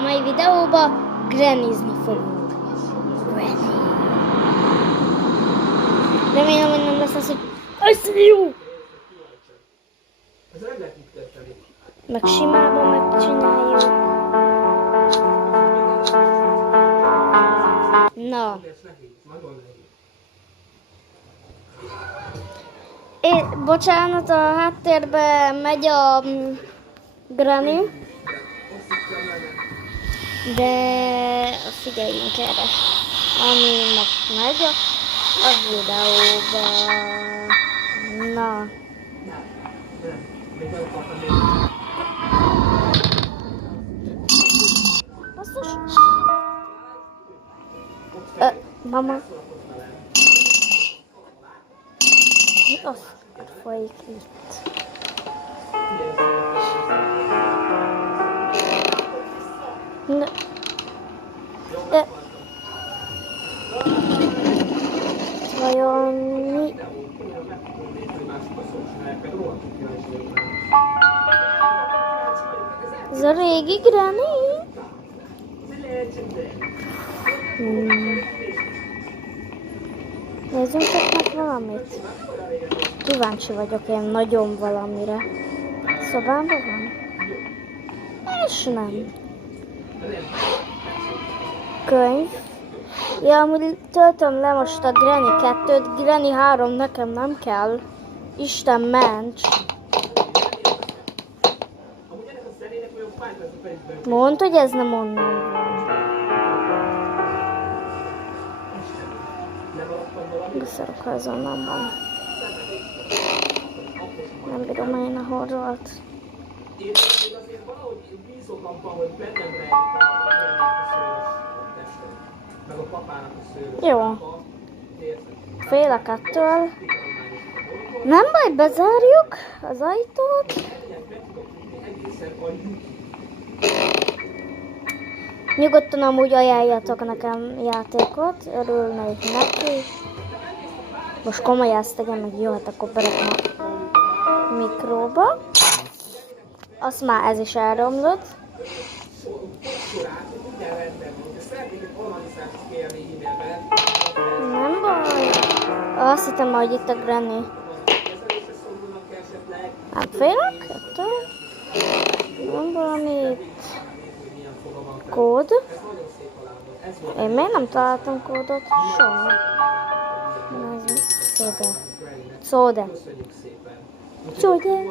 a mai videóba Granny-zni fogunk. Granny. Remélem, hogy nem lesz az, hogy jó! Meg simában megcsináljuk. Na. Bocsánat, a háttérben megy a Granny. De figyeljünk erre, ami most megy a videóban. Na. Basszus. Mama. Mi az folyik itt? Na. Vajon mi? Ez a régi Granny? Nézzünk csak meg valamit. Kíváncsi vagyok én nagyon valamire. Szobámban van? És nem. Könyv. Ja, amúgy töltöm le most a Granny 2-t, Granny 3 nekem nem kell. Isten ments. Mondd, hogy ez nem onnan van. Beszarok, ha ez onnan van. Nem bírom én a horrorat. Jó. Félek ettől. Nem baj, bezárjuk az ajtót. Nyugodtan amúgy ajánljatok nekem játékot, örülnék neki. Most komolyan ezt tegyem, meg jó, hát akkor berakom a mikróba. Azt már ez is elromlott. Nem baj. Azt hittem, hogy itt a Granny. Nem félek ettől. Van valami itt. Kód. Én miért nem találtam kódot? Soha. Szóde. Szóde. Szóde.